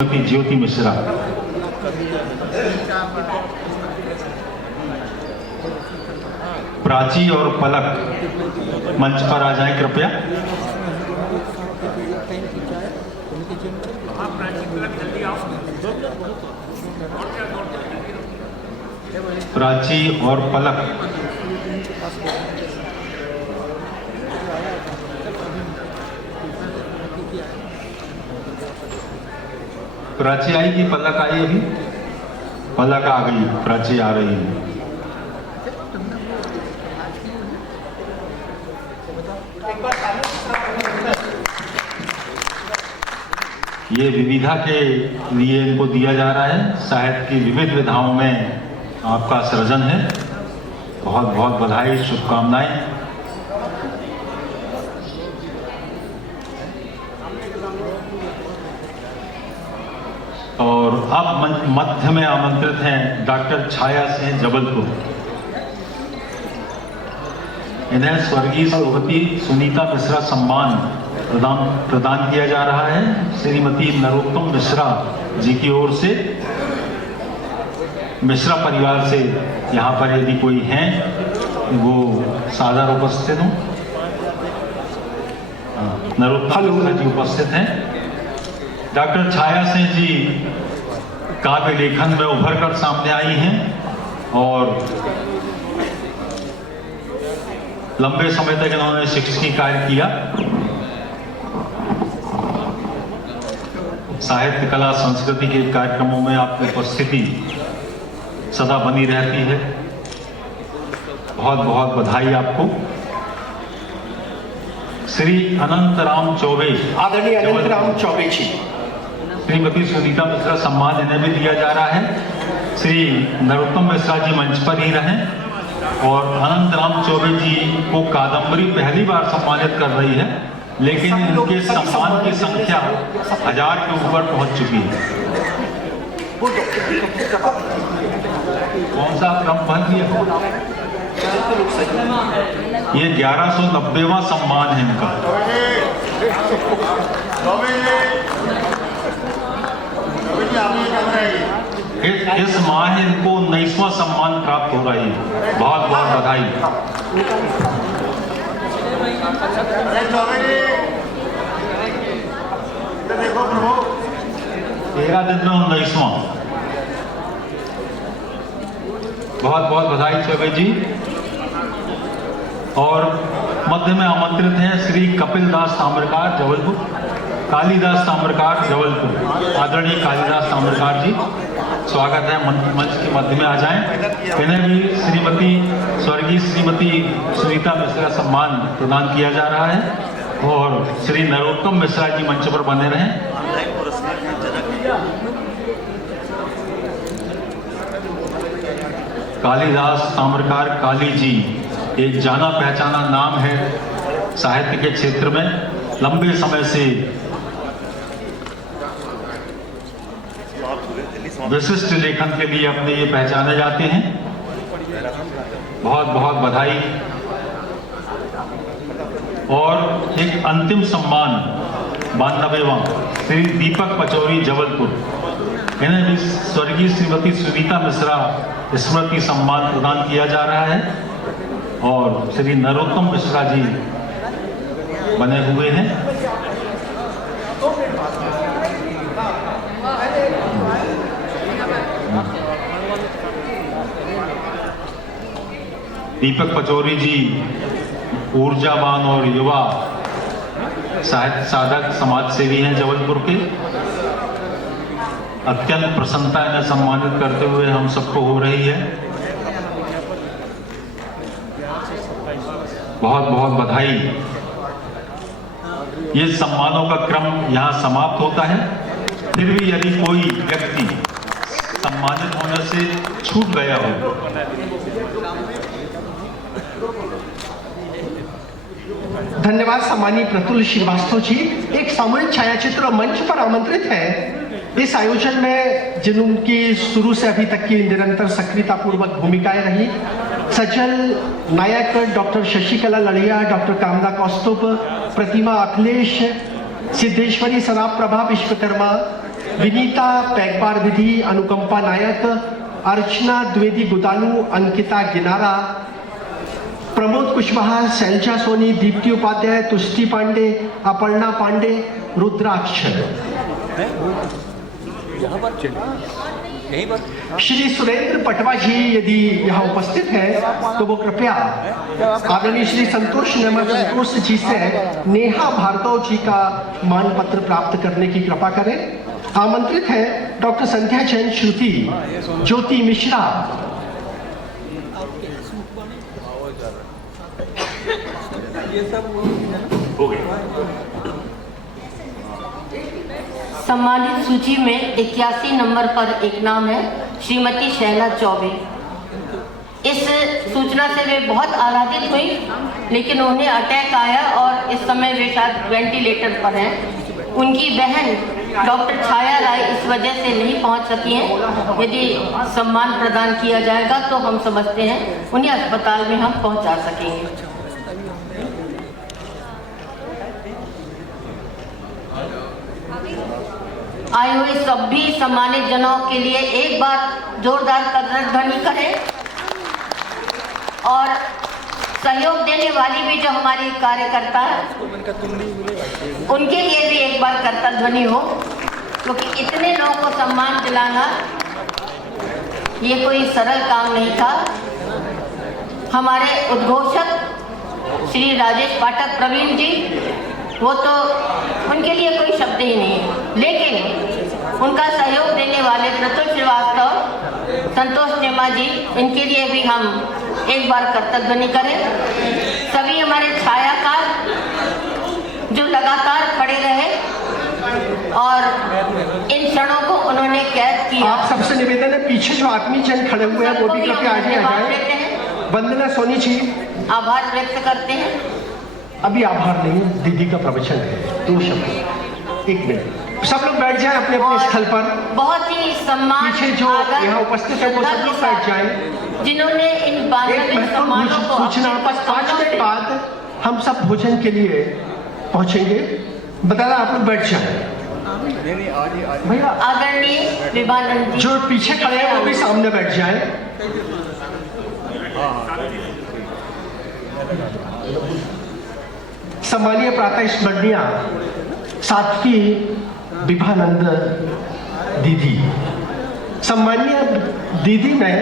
ज्योति मिश्रा। प्राची और पलक मंच पर आ जाएं कृपया। प्राची और पलक। प्राची आई कि पलक आई? अभी पलक आ गई, प्राची आ रही है। ये विविधा के लिए इनको दिया जा रहा है। साहित्य की विविध विधाओं में आपका सृजन है। बहुत बहुत बधाई, शुभकामनाएं। और अब मध्य में आमंत्रित हैं डॉक्टर छाया सिंह जबलपुर। इन्हें स्वर्गीय श्रीमती सुनीता मिश्रा सम्मान प्रदान किया जा रहा है। श्रीमती नरोत्तम मिश्रा जी की ओर से। मिश्रा परिवार से यहाँ पर यदि कोई हैं वो सादर उपस्थित हों। नरोत्तम मिश्रा जी उपस्थित हैं। डॉक्टर छाया सिंह जी काव्य लेखन में उभर कर सामने आई हैं और लंबे समय तक इन्होंने शिक्षकी कार्य किया। साहित्य, कला, संस्कृति के कार्यक्रमों में आपकी उपस्थिति सदा बनी रहती है। बहुत बहुत बधाई आपको। श्री अनंतराम चौबे, आदरणीय अनंतराम चौबे जी। श्रीमती सुनीता मिश्रा सम्मान इन्हें भी दिया जा रहा है। श्री नरोत्तम मिश्रा जी मंच पर ही रहें। और अनंतराम चौबे जी को कादम्बरी पहली बार सम्मानित कर रही है, लेकिन इनके सम्मान की संख्या 1000 के ऊपर पहुंच चुकी है। कौन सा क्रम बन गया? ये 1190वां सम्मान है इनका। इस माह इनको 19वां सम्मान प्राप्त हो रही है। बहुत बहुत बधाई। 13 दिन में 19वां। बहुत बहुत बधाई चौबे जी। और मध्य में आमंत्रित हैं श्री कपिल दास ताम्रकार जबलपुर, कालिदास ताम्रकार जबलपुर। आदरणीय कालिदास ताम्रकार जी, स्वागत है। मंच के मध्य में आ जाएं। इन्हें भी स्वर्गीय श्रीमती सुनीता मिश्रा सम्मान प्रदान किया जा रहा है। और श्री नरोत्तम मिश्रा जी मंच पर बने रहें। कालिदास ताम्रकार काली जी एक जाना पहचाना नाम है साहित्य के क्षेत्र में। लंबे समय से विशिष्ट लेखन के लिए अपने ये पहचाने जाते हैं। बहुत बहुत बधाई। और एक अंतिम सम्मान 92वां श्री दीपक पचौरी जबलपुर। इन्हें भी स्वर्गीय श्रीमती सुनीता मिश्रा स्मृति सम्मान प्रदान किया जा रहा है। और श्री नरोत्तम मिश्रा जी बने हुए हैं। दीपक पचौरी जी ऊर्जावान और युवा साहित्य साधक समाज सेवी हैं जबलपुर के। अत्यंत प्रसन्नता इन्हें सम्मानित करते हुए हम सबको हो रही है। बहुत बहुत बधाई। ये सम्मानों का क्रम यहाँ समाप्त होता है। फिर भी यदि कोई व्यक्ति सम्मानित होने से छूट गया हो, धन्यवाद सम्मानीय प्रतुल श्रीवास्तव जी। एक सामूहिक छायाचित्र मंच पर आमंत्रित है। इस आयोजन में जिनकी शुरू से अभी तक की निरंतर सक्रियतापूर्वक भूमिकाएं रही, सचल नायक डॉक्टर शशिकला लड़िया, डॉक्टर कामदा कौस्तुभ, प्रतिमा अखिलेश, सिद्धेश्वरी सराफ प्रभा विश्वकर्मा, विनीता पैकबार विधि, अनुकंपा नायक, अर्चना द्विवेदी गुदालू, अंकिता गिनारा, प्रमोद कुशवाहा, शैलजा सोनी, दीप्ति उपाध्याय, तुष्टि पांडे, अपर्णा पांडे, रुद्राक्ष। श्री सुरेंद्र पटवा जी यदि यहाँ उपस्थित है तो वो कृपया आदरणीय श्री संतोष संतोष जी से नेहा भार्गव जी का मान पत्र प्राप्त करने की कृपा करें। आमंत्रित है डॉक्टर संध्या जैन, श्रुति, ज्योति मिश्रा, सम्मानित सूची में 81 नंबर पर एक नाम है श्रीमती शैला चौबे। इस सूचना से वे बहुत आह्लादित हुई, लेकिन उन्हें अटैक आया और इस समय वे शायद वेंटिलेटर पर हैं। उनकी बहन डॉक्टर छाया राय इस वजह से नहीं पहुंच सकी हैं। यदि सम्मान प्रदान किया जाएगा तो हम समझते हैं उन्हें अस्पताल में हम पहुंचा सकेंगे। आए हुए सभी सम्मानित जनों के लिए एक बार जोरदार करताल ध्वनि करें और सहयोग देने वाली भी जो हमारी कार्यकर्ता है उनके लिए भी एक बार करताल ध्वनि हो, क्योंकि इतने लोगों को सम्मान दिलाना ये कोई सरल काम नहीं था। हमारे उद्घोषक श्री राजेश पाठक प्रवीण जी, वो तो उनके लिए कोई शब्द ही नहीं है, लेकिन उनका सहयोग देने वाले प्रतुल श्रीवास्तव, संतोष नेमा जी, इनके लिए भी हम एक बार कर्तव्य ध्वनि करें। सभी हमारे छायाकार जो लगातार खड़े रहे और इन क्षणों को उन्होंने कैद किया। आप सबसे निवेदन है, पीछे जो आदमी जन खड़े हुए हैं वो भी कृपया आगे आ जाए। वंदना सोनी जी, आभार व्यक्त करते हैं। अभी आभार नहीं, दीदी का प्रवचन है, 2 शब्द, 1 मिनट। सब लोग बैठ जाएं अपने अपने स्थल पर। बहुत ही सम्मान, पीछे जो यहाँ उपस्थित है वो सब लोग बैठ जाएं। जिन्होंने इन 92 सम्मानों को सूचना 5 मिनट बाद हम सब भोजन के लिए पहुंचेंगे। बताना, आप लोग बैठ जाएं। भैया आदरणीय विभानंद जी जो पीछे खड़े हैं वो भी सामने बैठ जाएं। सम्मानीय प्रातः स्मरणीय साध्वी विभानंद दीदी, सम्मानीय दीदी में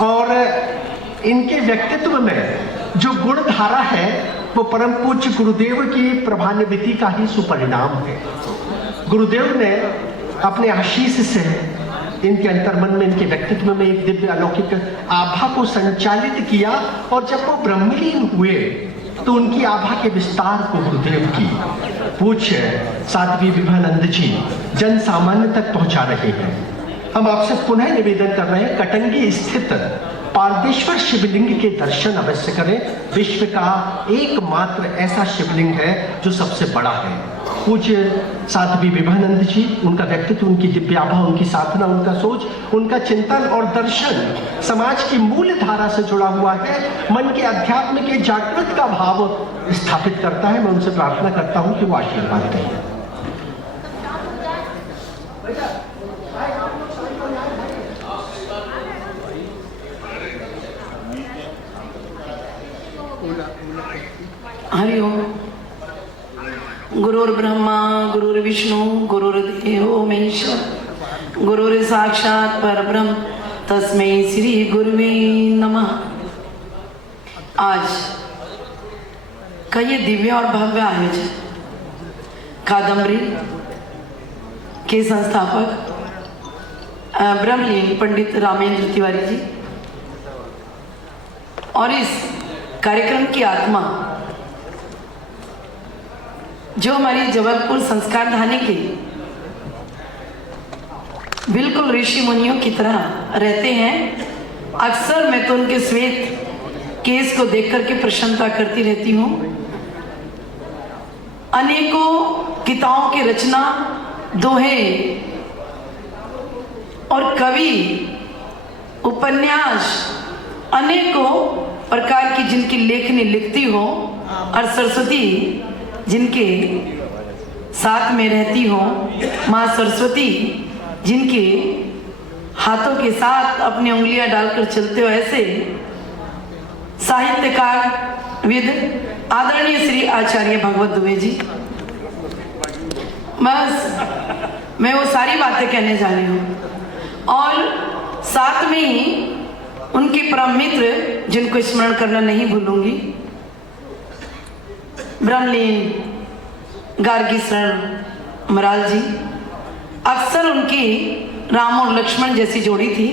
और इनके व्यक्तित्व में जो गुण धारा है वो परम पूज्य गुरुदेव की प्रभान्विति का ही सुपरिणाम है। गुरुदेव ने अपने आशीष से इनके अंतर्मन में, इनके व्यक्तित्व में एक दिव्य अलौकिक आभा को संचालित किया और जब वो ब्रह्मलीन हुए तो उनकी आभा के विस्तार को गुरुदेव की पूज्य साध्वी विभानंद जी जन सामान्य तक पहुंचा रहे हैं। हम आपसे पुनः निवेदन कर रहे हैं, कटंगी स्थित पारदेश्वर शिवलिंग के दर्शन अवश्य करें। विश्व का एकमात्र ऐसा शिवलिंग है जो सबसे बड़ा है। पूज्य साध्वी विभानंद जी, उनका व्यक्तित्व, उनकी दिव्याभा, उनकी साधना, उनका सोच, उनका चिंतन और दर्शन समाज की मूल धारा से जुड़ा हुआ है, मन के अध्यात्म के जागृत का भाव स्थापित करता है। मैं उनसे प्रार्थना करता हूं कि वो आशीर्वाद दें। हरिओम। गुरुर्ब्रह्मा गुरुर्विष्णु गुरुर्देवो महेश्वर गुरुर् साक्षात् परब्रह्म तस्मै श्री गुरुवे नमः। आज का ये दिव्य और भव्य आयोजन कादम्बरी के संस्थापक ब्रह्मलीन पंडित रामेंद्र तिवारी जी और इस कार्यक्रम की आत्मा जो हमारी जबलपुर संस्कार धानी की बिल्कुल ऋषि मुनियों की तरह रहते हैं। अक्सर मैं तो उनके श्वेत केस को देख करके प्रसन्नता करती रहती हूँ। अनेकों किताबों की रचना, दोहे और कवि, उपन्यास, अनेकों प्रकार की जिनकी लेखनी लिखती हो और सरस्वती जिनके साथ में रहती हो माँ सरस्वती, जिनके हाथों के साथ अपनी उंगलियां डालकर चलते हो, ऐसे साहित्यकार विद आदरणीय श्री आचार्य भगवत दुबे जी। बस मैं वो सारी बातें कहने जा रही हूँ और साथ में ही उनके परम मित्र, जिनको स्मरण करना नहीं भूलूंगी, ब्रह्मलीन गार्गी शरण मराल जी। अक्सर उनकी राम और लक्ष्मण जैसी जोड़ी थी।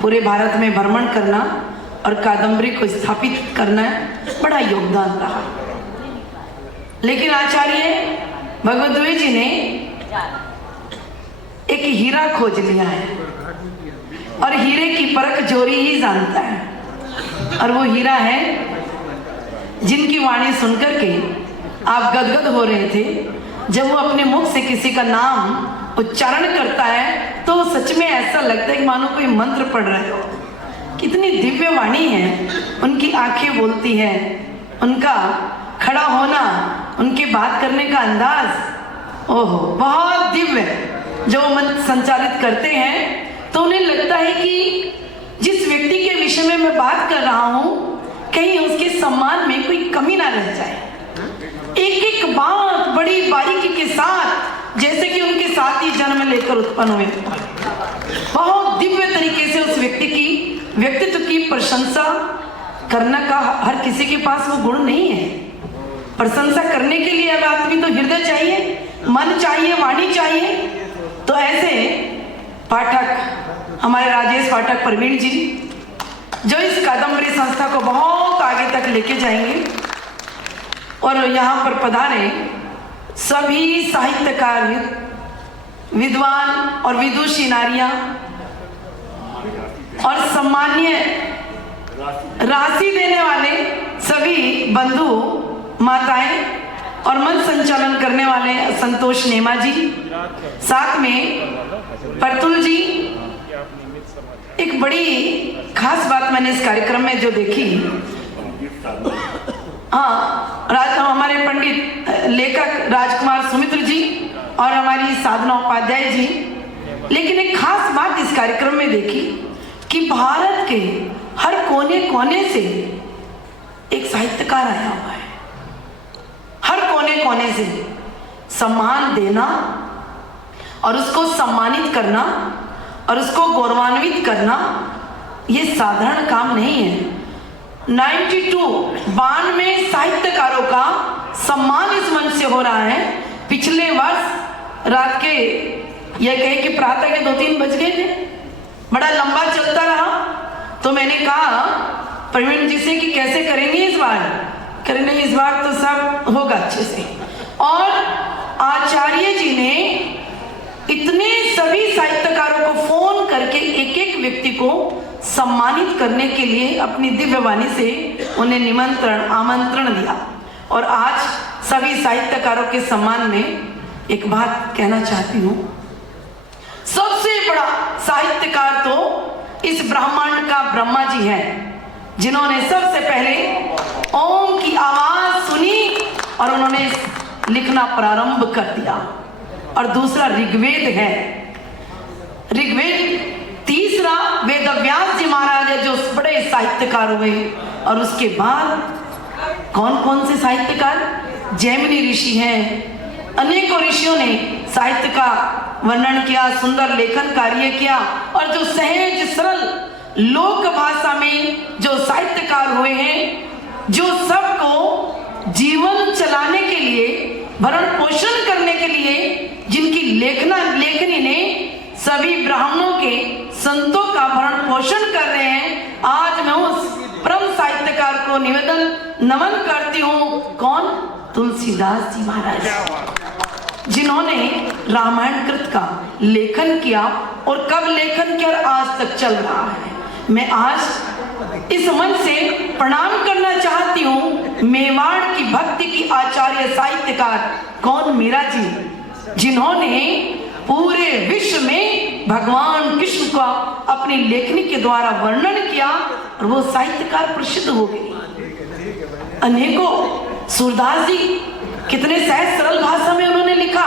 पूरे भारत में भ्रमण करना और कादम्बरी को स्थापित करना बड़ा योगदान रहा। लेकिन आचार्य भगवत दुबे जी ने एक हीरा खोज लिया है और हीरे की परख जोरी ही जानता है, और वो हीरा है जिनकी वाणी सुनकर के आप गदगद हो रहे थे। जब वो अपने मुख से किसी का नाम उच्चारण करता है तो सच में ऐसा लगता है कि मानो कोई मंत्र पढ़ रहे हो। कितनी दिव्य वाणी है, उनकी आंखें बोलती है, उनका खड़ा होना, उनके बात करने का अंदाज, ओहो बहुत दिव्य। जो मन संचालित करते हैं तो उन्हें लगता है कि जिस व्यक्ति के विषय में मैं बात कर रहा हूं कहीं उसके सम्मान में कोई कमी ना रह जाए। एक एक बात बड़ी बारीकी के साथ, जैसे कि उनके साथ ही जन्म लेकर उत्पन्न हुए, बहुत दिव्य तरीके से उस व्यक्ति की व्यक्तित्व की प्रशंसा करने का हर किसी के पास वो गुण नहीं है। प्रशंसा करने के लिए अब आदमी तो हृदय चाहिए, मन चाहिए, वाणी चाहिए। तो ऐसे पाठक हमारे राजेश पाठक प्रवीण जी, जो इस कादम्बरी संस्था को बहुत आगे तक लेके जाएंगे, और यहाँ पर पधारे सभी साहित्यकार, विद्वान और विदुषी नारियां और सम्मान्य राशि देने वाले सभी बंधु माताएं और मंच संचालन करने वाले संतोष नेमा जी, साथ में परतुल जी। एक बड़ी खास बात मैंने इस कार्यक्रम में जो देखी, हमारे पंडित लेखक राजकुमार सुमित्र जी और हमारी साधना उपाध्याय जी। लेकिन एक खास बात इस कार्यक्रम में देखी कि भारत के हर कोने कोने से एक साहित्यकार आया हुआ है। हर कोने कोने से सम्मान देना और उसको सम्मानित करना और उसको गौरवान्वित करना ये साधारण काम नहीं है। 92 साहित्यकारों का सम्मान इस मंच से हो रहा है। पिछले वर्ष रात के यह कहे कि प्रातः के 2-3 बज गए थे, बड़ा लंबा चलता रहा। तो मैंने कहा प्रवीण जी से कि कैसे करेंगे इस बार। कह नहीं, इस बार तो सब होगा अच्छे से। और आचार्य जी ने इतने सभी साहित्यकारों को फोन करके एक एक व्यक्ति को सम्मानित करने के लिए अपनी दिव्य वाणी से उन्हें निमंत्रण आमंत्रण दिया। और आज सभी साहित्यकारों के सम्मान में एक बात कहना चाहती हूँ। सबसे बड़ा साहित्यकार तो इस ब्रह्मांड का ब्रह्मा जी है, जिन्होंने सबसे पहले ओम की आवाज सुनी और उन्होंने लिखना प्रारंभ कर दिया। और दूसरा ऋग्वेद है। ऋग्वेद तीसरा वेदव्यास जी महाराज है, जो बड़े साहित्यकार हुए। और उसके बाद कौन कौन से साहित्यकार? जैमिनी ऋषि हैं। अनेकों ऋषियों ने साहित्य का वर्णन किया, सुंदर लेखन कार्य किया। और जो सहज सरल लोक भाषा में जो साहित्यकार हुए हैं, जो सबको जीवन चलाने के लिए, भरण पोषण करने के लिए, जिनकी लेखनी ने सभी ब्राह्मणों के संतों का भरण पोषण कर रहे हैं। आज मैं उस परम साहित्यकार को नमन करती हूँ। कौन? तुलसीदास जी महाराज, जिन्होंने रामायण कृत का लेखन किया। और कब लेखन किया और आज तक चल रहा है। मैं आज इस मंच से प्रणाम करना चाहती हूँ मेवाड़ की भक्ति की आचार्य साहित्यकार कौन? मीरा जी, जिन्होंने पूरे विश्व में भगवान कृष्ण का अपनी लेखनी के द्वारा वर्णन किया और वो साहित्यकार प्रसिद्ध हो गए। अनेकों सूरदास जी कितने सहज सरल भाषा में उन्होंने लिखा।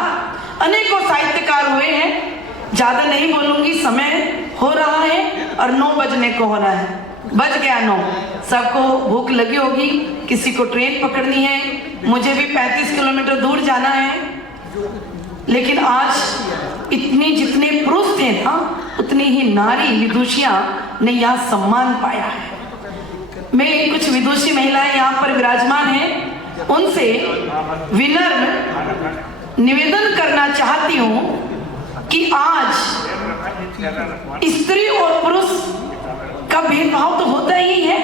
अनेकों साहित्यकार हुए हैं। ज्यादा नहीं बोलूंगी, समय हो रहा है और 9 बजने को हो रहा है। बज गया 9। सबको भूख लगी होगी, किसी को ट्रेन पकड़नी है, मुझे भी 35 किलोमीटर दूर जाना है। लेकिन आज इतने जितने पुरुष थे ना, उतनी ही नारी विदुषियां ने यहाँ सम्मान पाया है। मैं कुछ विदुषी महिलाएं यहाँ पर विराजमान हैं, उनसे विनम्र निवेदन करना चाहती हूँ कि आज स्त्री और पुरुष का भेदभाव तो होता ही है,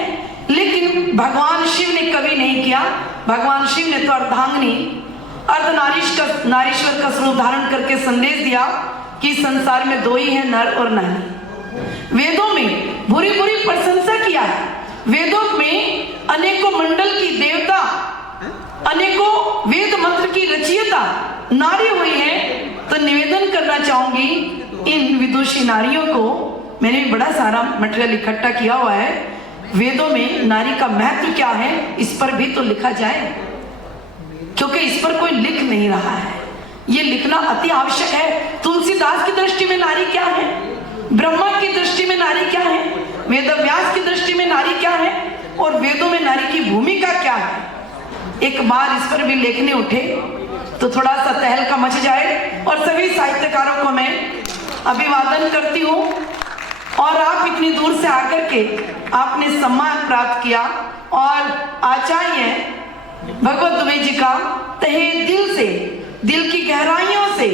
लेकिन भगवान शिव ने कभी नहीं किया। भगवान शिव ने तो अर्धांगिनी नारीश्वर का स्वरूप धारण करके संदेश दिया कि संसार में 2 ही है, नर और नारी। वेदों में बुरी बुरी प्रशंसा किया है। वेदों में अनेकों मंडल की देवता, अनेकों वेद मंत्र की रचयिता नारी हुई है। तो निवेदन करना चाहूंगी इन विदुषी नारियों को, मैंने भी बड़ा सारा मटेरियल इकट्ठा किया हुआ है। वेदों में नारी का महत्व क्या है, इस पर भी तो लिखा जाए, क्योंकि इस पर कोई लिख नहीं रहा है। ये लिखना अति आवश्यक है। तुलसीदास की दृष्टि में नारी क्या है, ब्रह्मा की दृष्टि में नारी क्या है, वेदव्यास की दृष्टि में नारी क्या है, और वेदों में नारी की भूमिका क्या है। एक बार इस पर भी लेखने उठे तो थोड़ा सा तहलका मच जाए। और सभी साहित्यकारों को मैं अभिवादन करती हूँ। और आप इतनी दूर से आकर के आपने सम्मान प्राप्त किया, और आचार्य भगवत दुबे जी का तहे दिल से, दिल की गहराइयों से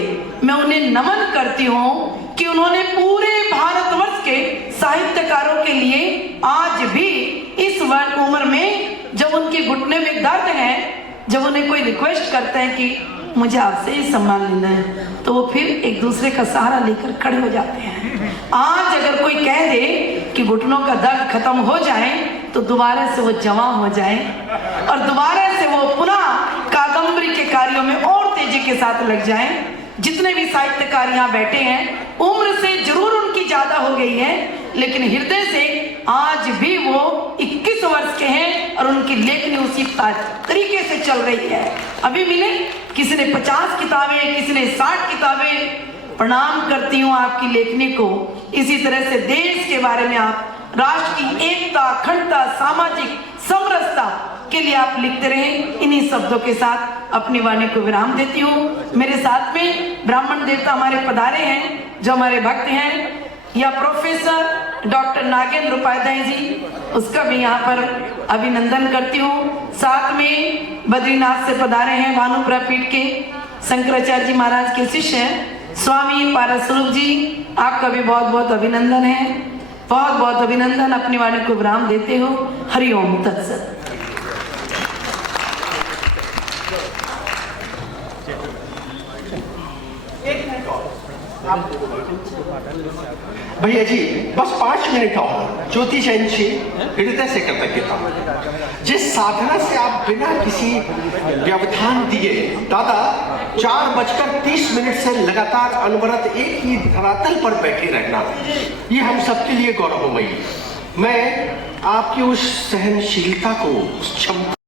मैं उन्हें नमन करती हूँ कि उन्होंने पूरे भारतवर्ष के साहित्यकारों के लिए आज भी इस उम्र में, जब उनके घुटने में दर्द है, जब उन्हें कोई रिक्वेस्ट करते हैं कि मुझे आपसे ही सम्मान लेना है, तो वो फिर एक दूसरे का सहारा लेकर खड़े हो जाते हैं। आज अगर कोई कह दे कि घुटनों का दर्द खत्म हो जाए, तो दोबारा से वो जवां हो जाए और दोबारा से वो पुनः कादम्बरी के कार्यों में और तेजी के साथ लग जाए। जितने भी साहित्यकार यहाँ बैठे हैं, उम्र से जरूर उनकी ज्यादा हो गई है, लेकिन हृदय से आज भी वो 21 वर्ष के हैं और उनकी लेखनी उसी तरीके से चल रही है। अभी मिले, किसी ने 50 किताबें, किसी ने 60 किताबें। प्रणाम करती हूँ आपकी लेखनी को। इसी तरह से देश के बारे में आप, राष्ट्र की एकता, अखंडता, सामाजिक समरसता के लिए आप लिखते रहें। इन्हीं शब्दों के साथ अपनी वाणी को विराम देती हूँ। मेरे साथ में ब्राह्मण देवता हमारे पधारे हैं, जो हमारे भक्त हैं, या प्रोफेसर डॉक्टर नागेंद्र उपाध्याय जी, उसका भी यहाँ पर अभिनंदन करती हूँ। साथ में बद्रीनाथ से पधारे हैं भानुपुरा पीठ के शंकराचार्य जी महाराज के शिष्य हैं स्वामी पारसरूप जी, आपका भी बहुत बहुत अभिनंदन है। बहुत बहुत अभिनंदन। अपनी वाणी को विराम देते हो। हरिओम तत्सत। भैया जी बस 5 मिनिट और ज्योतिषांची हृदय से कृतज्ञता। जिस साधना से आप बिना किसी व्यवधान दिए दादा 4:30 से लगातार अनवरत एक ही धरातल पर बैठे रहना, ये हम सबके लिए गौरवमयी। मैं आपकी उस सहनशीलता को, उस क्षमता